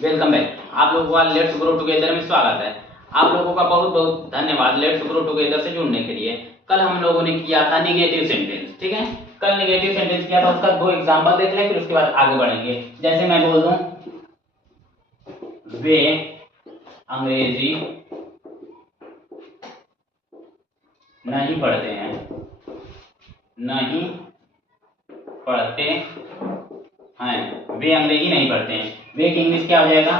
Welcome back. आप लोगों का लेट्स ग्रो टुगेदर में स्वागत है। आप लोगों का बहुत बहुत धन्यवाद लेट्स ग्रो टुगेदर से जुड़ने के लिए। कल हम लोगों ने किया था निगेटिव सेंटेंस, ठीक है। कल निगेटिव सेंटेंस किया था, उसका दो एग्जांपल देख लें, फिर उसके बाद आगे बढ़ेंगे। जैसे मैं बोल दूं वे अंग्रेजी नहीं पढ़ते हैं, नहीं पढ़ते हैं, वे अंग्रेजी नहीं पढ़ते हैं। वे की इंग्लिश क्या हो जाएगा?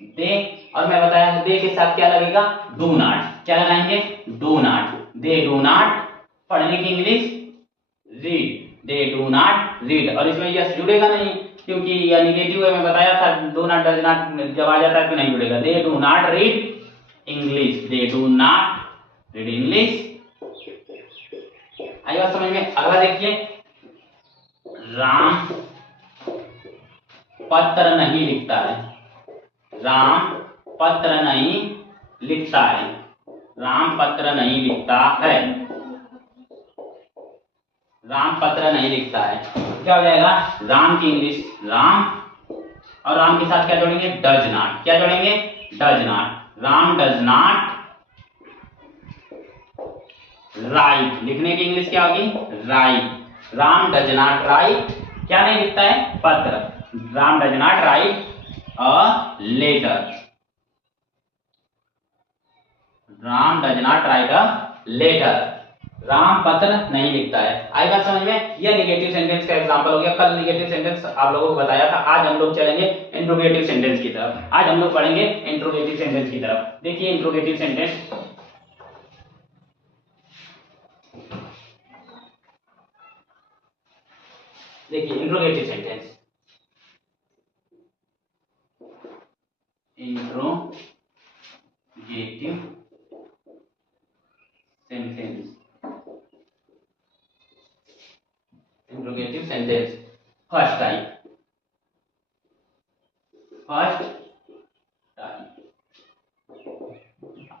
दे। और मैं बताया था दे के साथ क्या लगेगा? Do not. क्या लगाएंगे? Do not. They do not. पढ़ने की English read. They do not read. और इसमें यस जुड़ेगा नहीं, क्योंकि यह निगेटिव है। मैं बताया था डू नॉट डज नॉट जब आ जाता है तो नहीं जुड़ेगा। They do not read English. They do not read English. आई बात समझ में? अगला देखिए, राम पत्र नहीं लिखता है। राम पत्र नहीं लिखता है। राम पत्र नहीं लिखता है। राम पत्र नहीं लिखता है। क्या हो जाएगा? राम की इंग्लिश राम, और राम के साथ क्या जोड़ेंगे? Does not. क्या जोड़ेंगे? Does not. Ram does not write. लिखने की इंग्लिश क्या होगी? Write. Ram does not write. क्या नहीं लिखता है? पत्र। Ram does not write a letter. Ram does not write a letter. Ram पत्र नहीं लिखता है। आई बात समझ में? यह निगेटिव सेंटेंस का एग्जांपल हो गया। कल निगेटिव सेंटेंस आप लोगों को बताया था। आज हम लोग चलेंगे इंट्रोगेटिव सेंटेंस की तरफ। आज हम लोग पढ़ेंगे इंट्रोगेटिव सेंटेंस की तरफ। देखिए इंट्रोगेटिव सेंटेंस, देखिए interrogative sentence, interrogative sentence, interrogative sentence. First type, first type.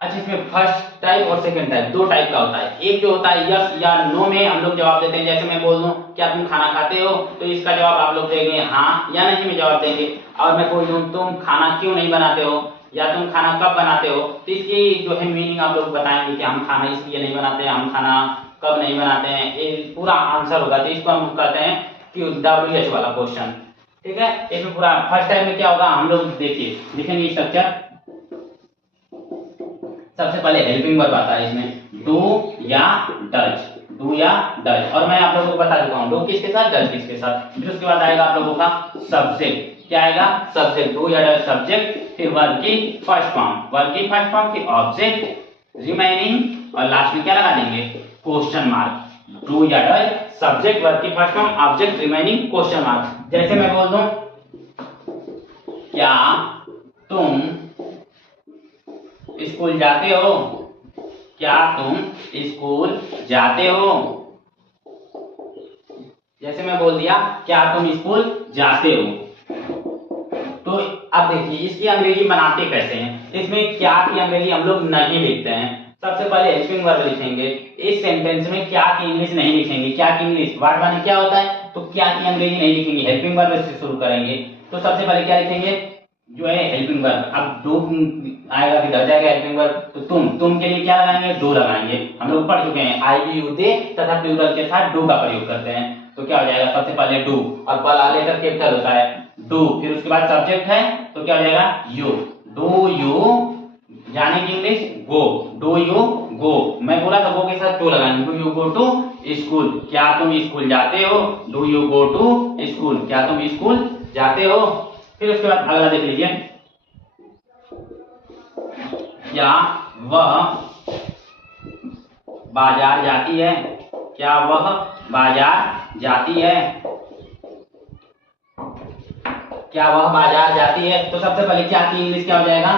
अच्छा, इसमें फर्स्ट टाइप और सेकंड टाइप दो टाइप का होता है। एक जो होता है यस या नो में हम लोग जवाब देते हैं। जैसे मैं बोल दूं क्या तुम खाना खाते हो, तो इसका जवाब आप लोग देंगे हाँ या नहीं में जवाब देंगे। और मैं बोल दूं तुम खाना क्यों नहीं बनाते हो या तुम खाना कब बनाते हो, तो इसकी जो है मीनिंग आप लोग बताएंगे कि हम खाना इसलिए नहीं बनाते हैं, हम खाना कब नहीं बनाते हैं। ये पूरा आंसर होगा। तो इसको हम कहते हैं कि WH वाला क्वेश्चन, ठीक है। इसमें पूरा फर्स्ट टाइम में क्या होगा हम लोग देखिए लिखेंगे स्ट्रक्चर। सबसे पहले हेल्पिंग वर्ब आता है इसमें, डू या डज। डू या डज। और मैं आप लोगों को बता चुका हूं डू किसके साथ, डज किसके साथ। फिर उसके बाद आएगा आप लोगों का सब्जेक्ट। क्या आएगा? सब्जेक्ट। डू या डज सब्जेक्ट। फिर वर्ब की फर्स्ट फॉर्म, वर्ब की फर्स्ट फॉर्म, फिर ऑब्जेक्ट रिमेनिंग, और लास्ट में क्या लगा देंगे? Question mark. डू या डज सब्जेक्ट, वर्ब की first form, object remaining, question mark. जैसे मैं बोल दूं क्या तुम स्कूल जाते हो, क्या तुम स्कूल जाते हो। जैसे मैं बोल दिया क्या तुम स्कूल जाते हो, तो अब देखिए इसकी अंग्रेजी बनाते कैसे हैं। इसमें क्या की अंग्रेजी हम लोग नहीं लिखते हैं। सबसे पहले हेल्पिंग वर्ब लिखेंगे। इस सेंटेंस में क्या की इंग्लिश नहीं लिखेंगे। क्या की इंग्लिश वर्ब माने क्या होता है, तो क्या की अंग्रेजी नहीं लिखेंगे, हेल्पिंग वर्ब से शुरू करेंगे। तो सबसे पहले क्या लिखेंगे? जो है हेल्पिंग वर्ब। अब डू आएगा फिर डज आएगा हेल्पिंग वर्ब। तो तुम के लिए क्या लगाएंगे? डू लगाएंगे। हम लोग पढ़ चुके हैं आई वी यू दे तथा प्लूरल के साथ डू का प्रयोग करते हैं। तो क्या हो जाएगा? सबसे पहले डू, और पहला लेटर कैपिटल होता है डू। फिर उसके बाद सब्जेक्ट है तो क्या हो जाएगा? यू। डू यू जाने की English go. Do you go. मैं बोला था गो के साथ टू लगाएंगे। Do you go to school. क्या तुम स्कूल जाते हो? Do you go to school. क्या तुम स्कूल जाते हो। फिर उसके बाद अगला देख लीजिए, क्या वह बाजार जाती है। क्या वह बाजार जाती है। क्या वह बाजार जाती है। तो सबसे पहले क्या की इंग्लिश क्या हो जाएगा?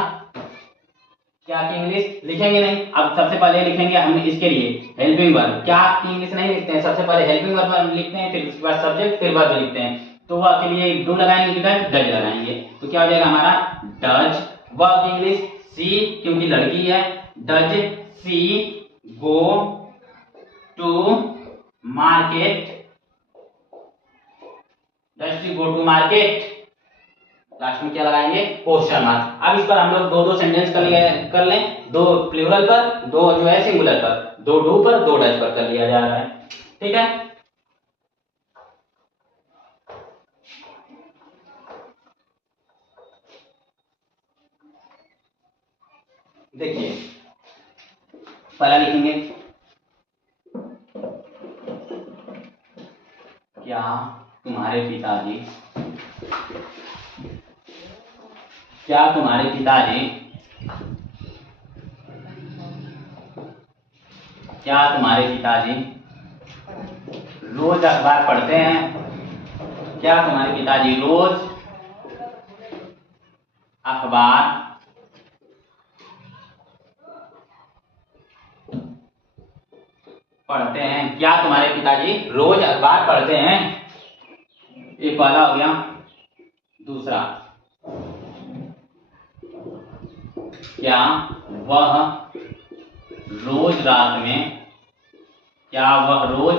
क्या की इंग्लिश लिखेंगे नहीं। अब सबसे पहले लिखेंगे हम इसके लिए हेल्पिंग वर्ब। क्या की इंग्लिश नहीं लिखते हैं, सबसे पहले हेल्पिंग वर्ब लिखते हैं, फिर उसके बाद सब्जेक्ट, फिर वर्ब लिखते हैं। तो वह के लिए डू लगाएंगे, डज लगाएंगे। तो क्या हो जाएगा हमारा? डज। वर्ब की इंग्लिश सी, क्योंकि लड़की है। Does she go to market. Does she go to market. Last में क्या लगाएंगे, क्वेश्चन मार्क। अब इस पर हम लोग दो दो सेंटेंस कर लें, दो प्लूरल पर, दो जो है सिंगुलर पर, दो डू पर, दो डज पर कर लिया जा रहा है। ठीक है, देखिए पहला लिखेंगे, क्या तुम्हारे पिताजी, क्या तुम्हारे पिताजी, क्या तुम्हारे पिताजी रोज अखबार पढ़ते हैं, क्या तुम्हारे पिताजी रोज अखबार पढ़ते हैं, क्या तुम्हारे पिताजी रोज अखबार पढ़ते हैं, एक वाला हो गया। दूसरा, क्या वह रोज रात में, क्या वह रोज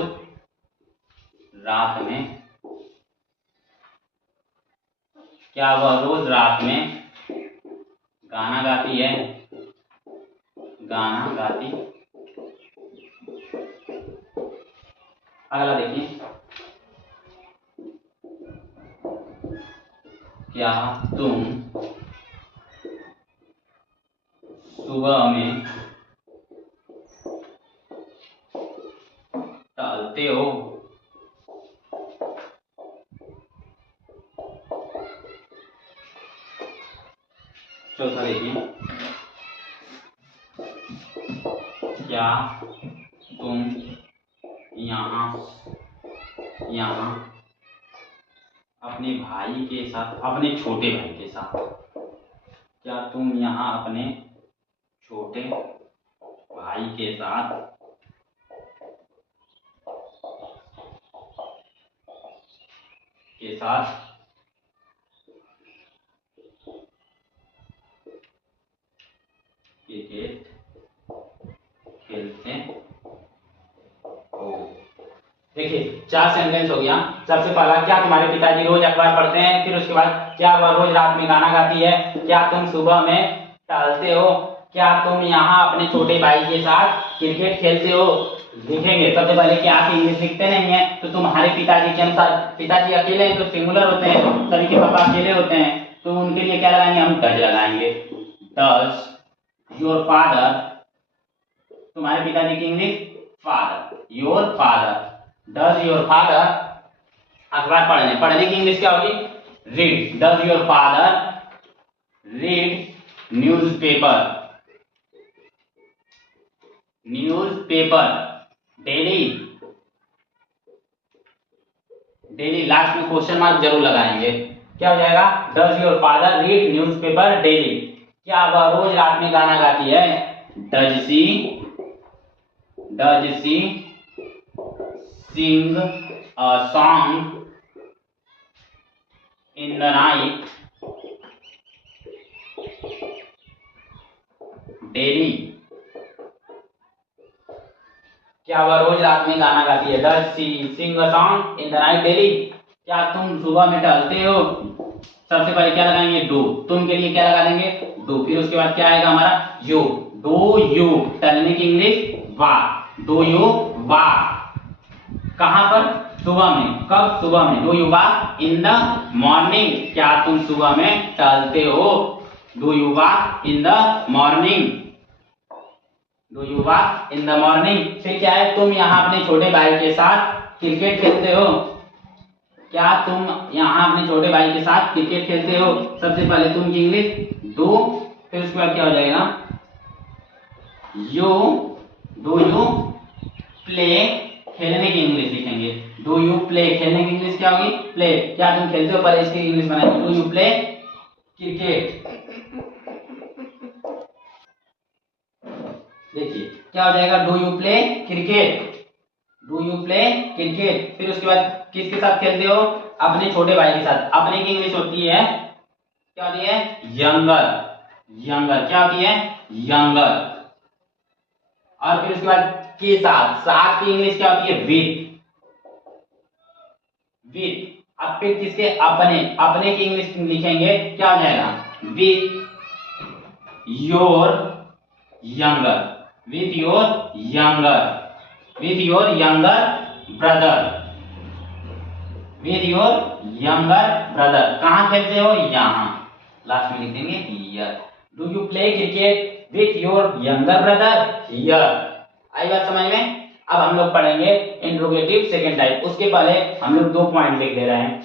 रात में, क्या वह रोज रात में गाना गाती है, गाना गाती। अगला देखिए, क्या तुम सुबह में टहलते हो, चौथा देखिए, क्या तुम यहाँ अपने भाई के साथ, अपने छोटे भाई के साथ, क्या तुम यहाँ अपने छोटे भाई के साथ क्रिकेट खेलते हो। देखिए 4 सेंटेंस हो गया। सबसे पहला, क्या तुम्हारे पिताजी रोज अखबार पढ़ते हैं, फिर उसके बाद क्या वह रोज रात में गाना गाती है, क्या तुम सुबह में टहलते हो, क्या तुम यहाँ अपने छोटे भाई के साथ क्रिकेट खेलते हो। लिखेंगे सबसे पहले क्या की इंग्लिश लिखते नहीं है, तो तुम्हारे पिताजी के अनुसार, पिताजी अकेले हैं तो सिंगुलर होते हैं, सभी के पापा अकेले होते हैं, तो उनके लिए क्या लगाएंगे, हम डज लगाएंगे। डज योर फादर, तुम्हारे पिताजी की English father, your father, does your father अखबार पढ़ने की इंग्लिश क्या होगी, read. Does your father read newspaper, daily, daily last में क्वेश्चन मार्क जरूर लगाएंगे। क्या हो जाएगा, does your father read newspaper daily, क्या वह रोज रात में गाना गाती है, does she sing a song in the night daily, क्या वह रोज रात में गाना गाती है, does she sing a song in the night daily, क्या तुम सुबह में टहलते हो। सबसे पहले क्या लगाएंगे, डू, तुम के लिए क्या लगा देंगे, डू, फिर उसके बाद क्या आएगा हमारा, यू, डू यू, टहलने की English walk, do you walk, कहां पर, सुबह में, कब, सुबह में, do you walk in the morning, क्या तुम सुबह में टहलते हो, do you walk in the morning, do you walk in the morning. फिर क्या है, तुम यहाँ अपने छोटे भाई के साथ क्रिकेट खेलते हो, क्या तुम यहाँ अपने छोटे भाई के साथ क्रिकेट खेलते हो। सबसे पहले तुम की इंग्लिश डू, फिर उसके बाद क्या हो जाएगा, यू, डू यू प्ले, खेलने की इंग्लिश लिखेंगे, डू यू प्ले, खेलने की इंग्लिश क्या होगी, प्ले, क्या तुम खेलते हो, पर इसकी इंग्लिश बनाएंगे, डू यू प्ले क्रिकेट। देखिए क्या हो जाएगा, do you play cricket, do you play cricket. फिर उसके बाद किसके साथ खेलते हो, अपने छोटे भाई के साथ, अपने की इंग्लिश होती है, क्या होती है, यंगर, यंगर, क्या होती है, यंगर। और फिर उसके बाद के साथ, साथ की इंग्लिश क्या होती है, विथ, विथ। अब फिर किसके, अपने, अपने की इंग्लिश लिखेंगे, क्या हो जाएगा, with your younger, with your younger, with your younger brother, with your younger brother. कहाँ खेलते हो, यहाँ, लास्ट में लिख देंगे here. Do you play cricket with your younger brother, here. आई बात समझ में। अब हम लोग पढ़ेंगे इंट्रोगेटिव सेकंड टाइप। उसके पहले हम लोग 2 पॉइंट लिख दे रहे हैं।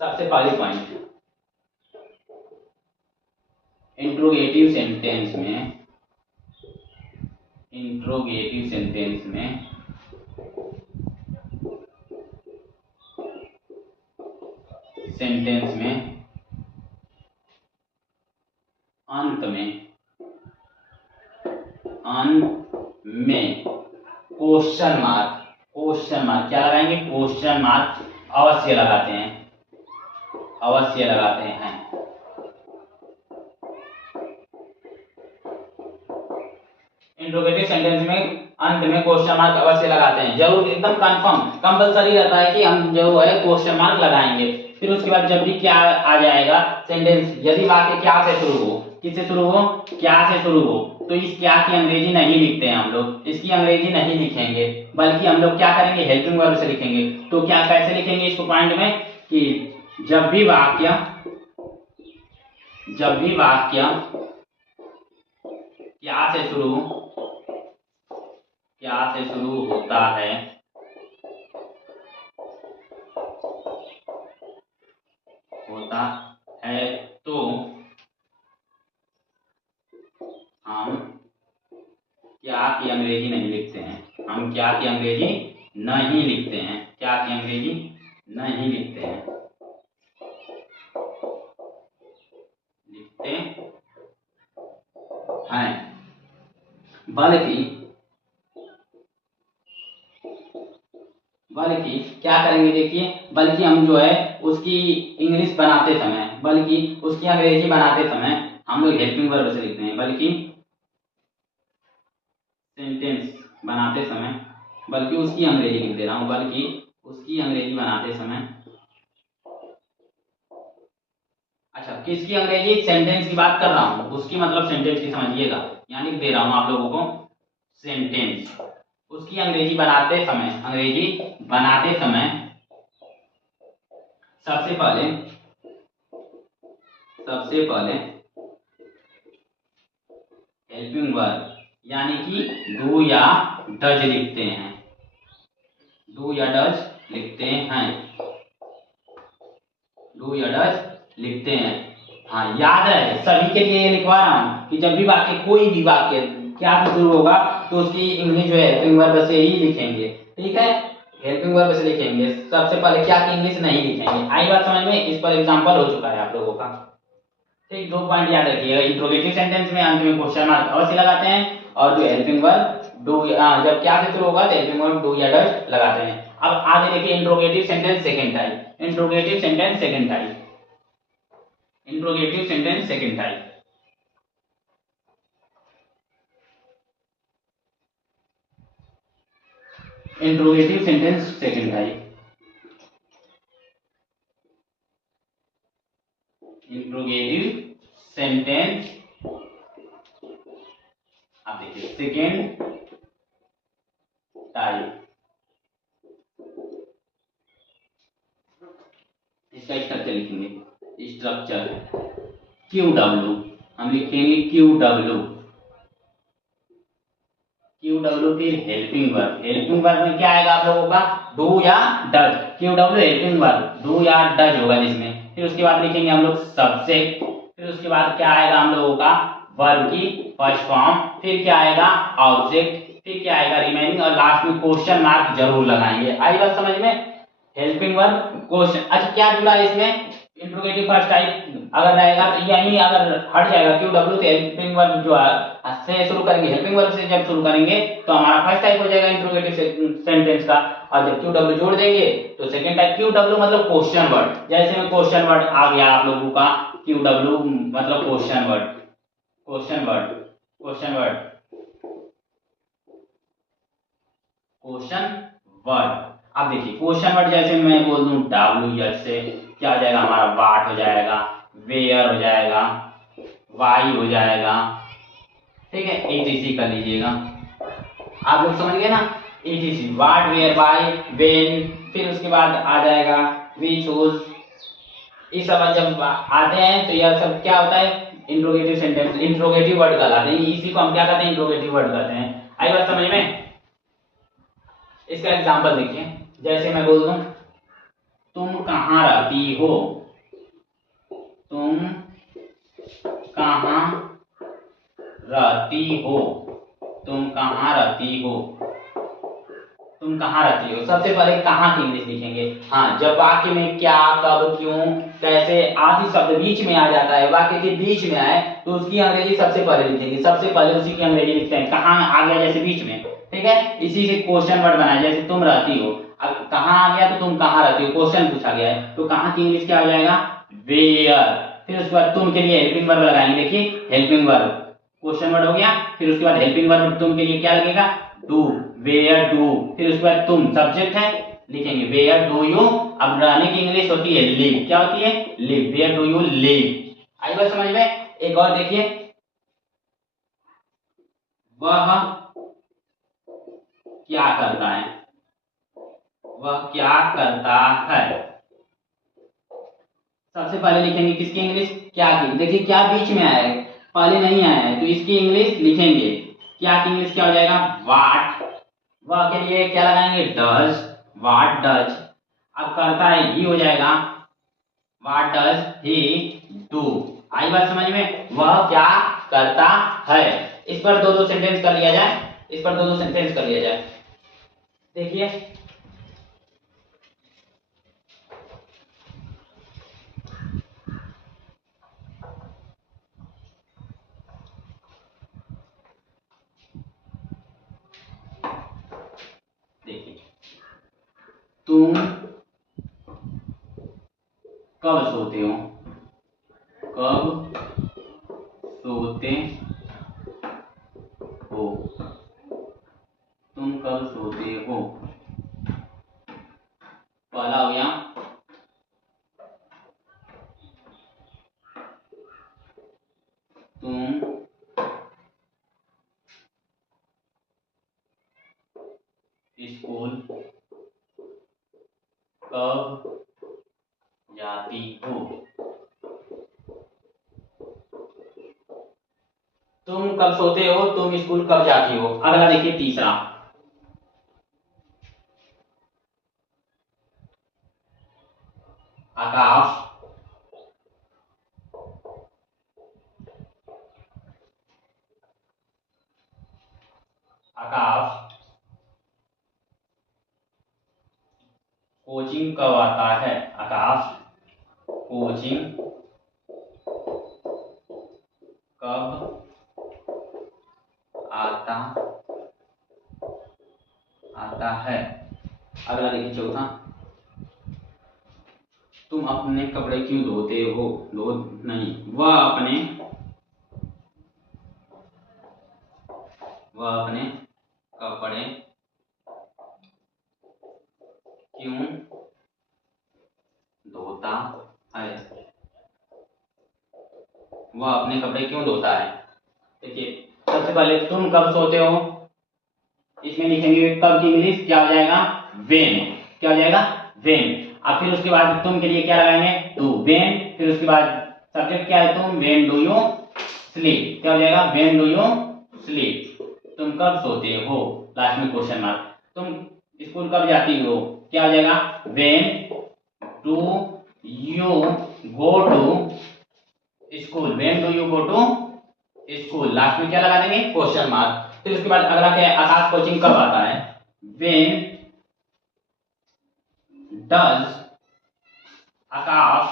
सबसे पहली पॉइंट, इंट्रोगेटिव सेंटेंस में, इंट्रोगेटिव सेंटेंस में अंत में क्वेश्चन मार्क, क्वेश्चन मार्क क्या लगाएंगे, क्वेश्चन मार्क अवश्य लगाते हैं, अवश्य लगाते हैं। इंट्रोगेटिव सेंटेंस में अंत में क्वेश्चन मार्क अवश्य लगाते हैं, जरूर, एकदम कंफर्म, कंपलसरी रहता है कि हम जो है क्वेश्चन मार्क लगाएंगे। फिर उसके बाद जब भी क्या आ जाएगा सेंटेंस, यदि वाक्य क्या से शुरू हो, किससे शुरू हो, क्या से शुरू हो, तो इस क्या की अंग्रेजी नहीं लिखते हैं हम लोग, इसकी अंग्रेजी नहीं लिखेंगे, बल्कि हम लोग क्या करेंगे, हेल्पिंग वर्ब से लिखेंगे। तो क्या कैसे लिखेंगे इसको पॉइंट में, कि जब भी वाक्य क्या से शुरू होता है, तो हम क्या की अंग्रेजी नहीं लिखते हैं, हम क्या की अंग्रेजी नहीं लिखते हैं, क्या की अंग्रेजी नहीं लिखते हैं, लिखते हैं, बल्कि क्या करेंगे, देखिए, बल्कि हम जो है उसकी इंग्लिश बनाते समय, बल्कि उसकी अंग्रेजी बनाते समय हम लोग हेल्पिंग वर्ब से लिखते हैं, बल्कि सेंटेंस बनाते समय, बल्कि उसकी अंग्रेजी लिख दे रहा हूं, बल्कि उसकी अंग्रेजी बनाते समय, अच्छा, किसकी अंग्रेजी, सेंटेंस की बात कर रहा हूं, उसकी मतलब सेंटेंस की समझिएगा, यहाँ लिख दे रहा हूं आप लोगों को, सेंटेंस, उसकी अंग्रेजी बनाते समय सबसे पहले हेल्पिंग वर्ब यानी कि डू या डज लिखते हैं, डू या डज लिखते हैं, डू या डज लिखते हैं। हाँ, याद है, सभी के लिए लिखवा रहा हूं कि जब भी वाक्य, कोई भी वाक्य क्या से शुरू होगा तो उसकी इंग्लिश जो है हेल्पिंग वर्ब से ही लिखेंगे, ठीक है, हेल्पिंग वर्ब से लिखेंगे, सबसे पहले क्या की इंग्लिश नहीं लिखेंगे। आई बात समझ में, इस पर एग्जांपल हो चुका है आप लोगों का, ठीक। 2 पॉइंट याद रखिएगा, इंट्रोगेटिव सेंटेंस में अंत में क्वेश्चन मार्क अवश्य लगाते हैं, और जो हेल्पिंग वर्ब डू, जब क्या से शुरू होगा तो हेल्पिंग वर्ब डू या डज लगाते हैं। अब आगे देखिए interrogative sentence second type, interrogative sentence second type, interrogative sentence second type, interrogative sentence second type, interrogative sentence, आप देखिए सेकंड टाइप, इसका स्ट्रक्चर लिखेंगे, स्ट्रक्चर क्यू डब्ल्यू, हम लिखेंगे क्यू डब्ल्यू, क्यू डब्ल्यू, फिर हेल्पिंग वर्ब, हेल्पिंग वर्ब में क्या आएगा आप लोगों का, डू या does, Q W helping verb, do या डज होगा जिसमें, फिर उसके बाद लिखेंगे हम लोग सब्जेक्ट, फिर उसके बाद क्या आएगा हम लोगों का, वर्ब की फर्स्ट फॉर्म, फिर क्या आएगा ऑब्जेक्ट, फिर क्या आएगा रिमेनिंग, और लास्ट में क्वेश्चन मार्क जरूर लगाएंगे। आई बात समझ में, हेल्पिंग वर्ब क्वेश्चन, अच्छा क्या जुड़ा है इसमें, इंट्रोगेटिव फर्स्ट टाइप अगर रहेगा तो यही, अगर हट जाएगा क्यू डब्ल्यू तो हेल्पिंग वर्ब जो से शुरू करेंगे, हेल्पिंग वर्ब से जब शुरू करेंगे तो हमारा फर्स्ट टाइप हो जाएगा इंट्रोगेटिव सेंटेंस का, और जब क्यू डब्ल्यू जोड़ देंगे तो सेकेंड टाइप क्यू डब्ल्यू मतलब क्वेश्चन वर्ड, जैसे में क्वेश्चन वर्ड आ गया आप लोगों का, क्यू डब्ल्यू मतलब question word, question word, question word, question word. अब देखिए क्वेश्चन वर्ड जैसे मैं बोल दूं डब्ल्यू एच से क्या हो जाएगा हमारा, वाट हो जाएगा, वेयर हो जाएगा, वाई हो जाएगा, ठीक है, एटीसी कर लीजिएगा। आप लोग समझ गए ना, etc what where why when, फिर उसके बाद आ जाएगा वी चूज, ये सब जब आते हैं तो यह सब क्या होता है, इंट्रोगेटिव सेंटेंस, इंट्रोगेटिव वर्ड कहलाते हैं, इसी को हम क्या कहते हैं, इंट्रोगेटिव वर्ड कहते हैं। आई बात समझ में। इसका एग्जांपल देखिए, जैसे मैं बोल दूं तुम कहाँ रहती हो, तुम कहाँ रहती हो, तुम कहाँ रहती हो, तुम कहाँ रहती हो। सबसे पहले कहाँ की इंग्लिश लिखेंगे। हाँ, जब वाक्य में क्या, कब, क्यों, कैसे आदि शब्द बीच में आ जाता है, वाक्य के बीच में आए तो उसकी अंग्रेजी सबसे पहले लिखेंगे, सबसे पहले उसी की अंग्रेजी लिखते हैं। कहाँ आ गया जैसे बीच में, ठीक है, इसी से क्वेश्चन वर्ड बनाया, जैसे तुम रहती हो, अब कहाँ आ गया तो तुम कहाँ रहती हो, क्वेश्चन पूछा गया है तो कहाँ की इंग्लिश क्या हो जाएगा, वेयर। फिर उसके बाद तुम के लिए हेल्पिंग वर्ब लगाएंगे, देखिए हेल्पिंग वर्ब, क्वेश्चन वर्ड हो गया, फिर उसके बाद हेल्पिंग वर्ब तुम के लिए क्या लगेगा, डू, वेयर डू, फिर उसके बाद तुम सब्जेक्ट है लिखेंगे वेयर डू यू। अब रहने की इंग्लिश होती है लिव, क्या होती है, live, where do you live. आई बात समझ में। एक और देखिए, वह क्या करता है, वह क्या करता है। सबसे पहले लिखेंगे किसकी इंग्लिश, क्या की, देखिए क्या बीच में आया है, पहले नहीं आया है तो इसकी इंग्लिश लिखेंगे, क्या की इंग्लिश क्या हो जाएगा, वाट, वह के लिए क्या लगाएंगे, डज, वाट डज। अब करता है ही हो जाएगा, वाट डज ही डू। आई बात समझ में, वह क्या करता है। इस पर दो दो सेंटेंस कर लिया जाए, इस पर दो दो सेंटेंस कर लिया जाए। देखिए देखिए, तुम कब सोते हो, कब सोते हो, तुम कब सोते हो, पहला हो गया। तुम स्कूल कब जाती हो, तुम कब सोते हो, तुम स्कूल कब जाती हो। अगला देखिए तीसरा, आकाश आकाश कोचिंग कब आता है, आकाश कोचिंग कब आता आता है। अगला देखिए चौथा, तुम अपने कपड़े क्यों धोते हो, धो नहीं, वह अपने कपड़े क्यों धोता है, वह अपने कपड़े क्यों धोता है। देखिए सबसे पहले तुम कब सोते हो, इसमें लिखेंगे कब की इंग्लिश क्या हो जाएगा, वेन, क्या हो जाएगा, वेन। अब फिर उसके बाद तुम के लिए क्या लगाएंगे, टू, वेन, फिर उसके बाद सब्जेक्ट क्या है, तुम, वेन डू यू स्लीप, क्या हो जाएगा, वेन डू यू स्लीप, तुम कब सोते हो, लास्ट में क्वेश्चन मार्क। तुम स्कूल कब जाती हो, क्या हो जाएगा, when do you go to school, when do you go to school, last में क्या लगा देंगे, क्वेश्चन मार्क। फिर उसके बाद अगला क्या है, आकाश कोचिंग कब आता है, when does Aakash,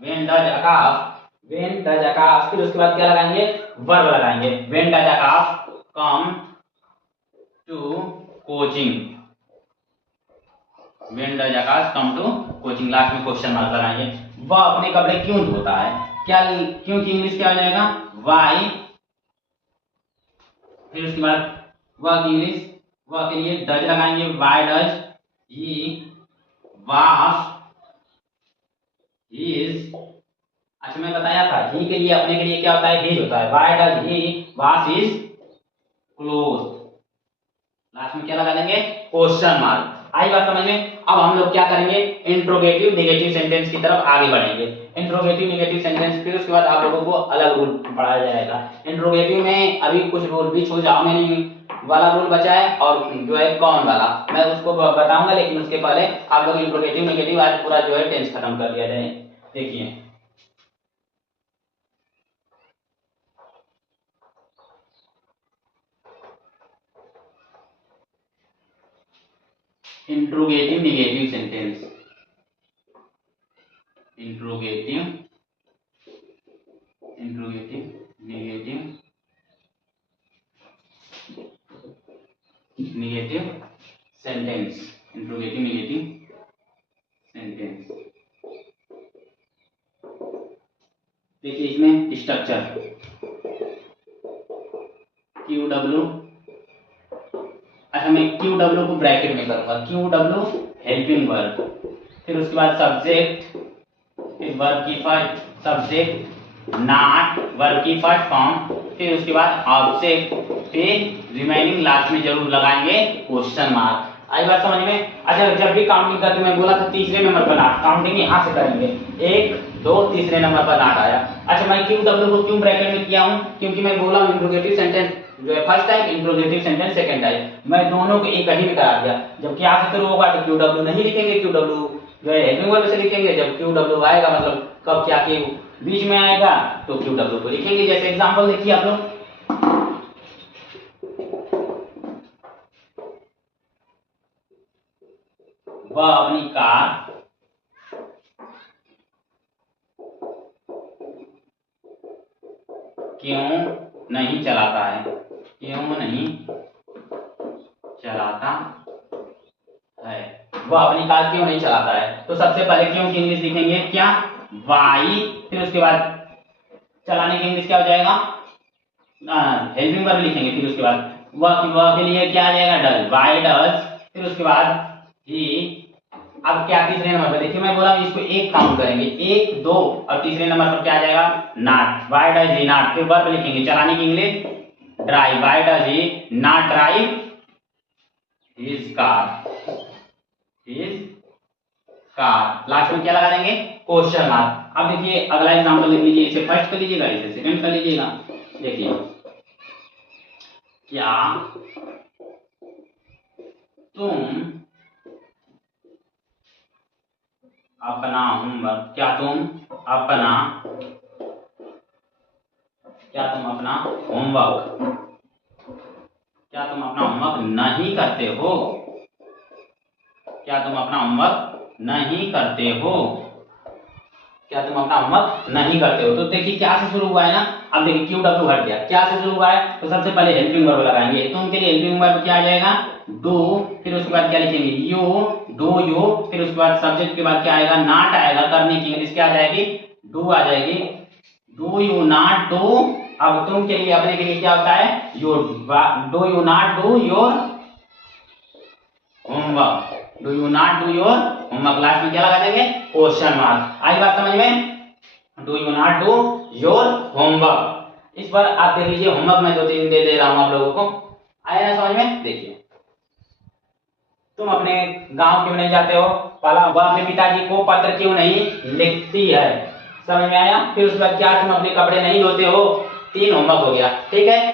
when does Aakash, when does Aakash, फिर उसके बाद क्या लगाएंगे, वर्ब लगाएंगे, when does Aakash come to coaching, when does Aakash come to coaching, last में क्वेश्चन मार्क लगाएंगे। वह अपने कपड़े क्यों धोता है, क्या क्यों की इंग्लिश क्या हो जाएगा, वाई, फिर उसके बाद वह की इंग्लिश, वह के लिए डज लगाएंगे, why does he wash his, अच्छा मैं बताया था ही के लिए अपने के लिए क्या होता है, हिज होता है, why does he wash his cloth, last में क्या लगा देंगे, क्वेश्चन मार्क। आई बात समझ में। अब हम लोग क्या करेंगे, इंट्रोगेटिव नेगेटिव सेंटेंस की तरफ आगे बढ़ेंगे। इंट्रोगेटिव नेगेटिव सेंटेंस, फिर उसके बाद आप लोगों को अलग रूल पढ़ाया जाएगा। इंट्रोगेटिव में अभी कुछ रूल भी छू जाओगे नहीं वाला रूल बचा है, और जो है कौन वाला मैं उसको बताऊंगा, लेकिन उसके पहले आप लोग इंट्रोगेटिव नेगेटिव आज पूरा जो है टेंस खत्म कर दिया जाए। देखिए interrogative negative sentence, interrogative negative sentence, interrogative negative sentence. देखिए इसमें स्ट्रक्चर क्यू डब्ल्यू, अच्छा मैं क्यू डब्ल्यू को ब्रैकेट में करूंगा, क्यू डब्ल्यू हेल्पिंग वर्ब, फिर उसके बाद सब्जेक्ट, फिर वर्ब की फर्स्ट सब्जेक्ट, नॉट वर्ब की फर्स्ट फॉर्म, फिर उसके बाद ऑब्जेक्ट, फिर रिमेनिंग लास्ट में जरूर लगाएंगे क्वेश्चन मार्क। आई बात समझ में। अच्छा जब भी काउंटिंग करते मैं बोला था तीसरे नंबर पर नॉट, काउंटिंग यहां से करेंगे, 1 2 तीसरे नंबर पर नॉट आया। अच्छा मैं क्यू डब्ल्यू को क्यों ब्रैकेट में किया हूं, क्योंकि मैं बोला हूं इंट्रोगेटिव सेंटेंस जो है first type, interrogative sentence second type, मैं दोनों को एक ही में करा दिया। जब क्या से शुरू होगा तो क्यू डब्ल्यू नहीं लिखेंगे, क्यू डब्ल्यू जो है हेल्पिंग वर्ब से लिखेंगे, जब क्यू डब्ल्यू आएगा मतलब कब क्या के बीच में आएगा तो क्यू डब्ल्यू को लिखेंगे। जैसे एग्जांपल देखिए आप लोग, वह अपनी कार क्यों नहीं चलाता है, क्यों नहीं चलाता है, वह अपनी कार क्यों नहीं चलाता है। तो सबसे पहले क्यों की इंग्लिश लिखेंगे क्या, वाई, फिर उसके बाद चलाने की इंग्लिश क्या हो जाएगा, हेल्पिंग वर्ब लिखेंगे, फिर उसके बाद वह के लिए क्या आ जाएगा, डज, वाई डज, फिर उसके बाद ही। अब क्या तीसरे नंबर पर देखिए मैं बोला इसको एक काउंट करेंगे, 1 2 और तीसरे नंबर पर क्या आ जाएगा, not, why does he not, फिर वर्ब लिखेंगे चलाने की English drive, why does he not drive his car, his car, last में क्या लगा देंगे, क्वेश्चन मार्क। अब देखिए अगला एग्जांपल लिख लीजिए, इसे फर्स्ट कर लीजिएगा, इसे सेकंड कर लीजिएगा। देखिए क्या तुम अपना होमवर्क, क्या तुम अपना होमवर्क, क्या तुम अपना होमवर्क नहीं करते हो, क्या तुम अपना होमवर्क नहीं करते हो, क्या तुम अपना होमवर्क नहीं करते हो। तो देखिए क्या से शुरू हुआ है ना, अब देखिए क्यू डब्ल्यू हट गया, क्या से शुरू हुआ है, तो सबसे पहले हेल्पिंग वर्ब लगाएंगे, तो उनके लिए हेल्पिंग वर्ब क्या आ जाएगा, डू, फिर उसके बाद क्या लिखेंगे, यू, डू यू, फिर उसके बाद सब्जेक्ट के बाद क्या आएगा, नॉट आएगा, करने की इंग्लिश क्या आ जाएगी, डू आ जाएगी, डू यू नॉट डू। अब तुम के लिए अपने के लिए क्या होता है, your, do you not do your homework, do you not do your homework, last में क्या लगा देंगे, क्वेश्चन मार्क। आई बात समझ में, do you not do your homework. इस पर आप देख लीजिए होमवर्क मैं 2-3 दे रहा हूं आप लोगों को, आया ना समझ में। देखिए तुम अपने गांव क्यों नहीं जाते हो, पहला वह अपने पिताजी को पत्र क्यों नहीं लिखती है, समझ में आया। फिर उसके बाद क्या तुम अपने कपड़े नहीं धोते हो, 3 होमवर्क हो गया, ठीक है।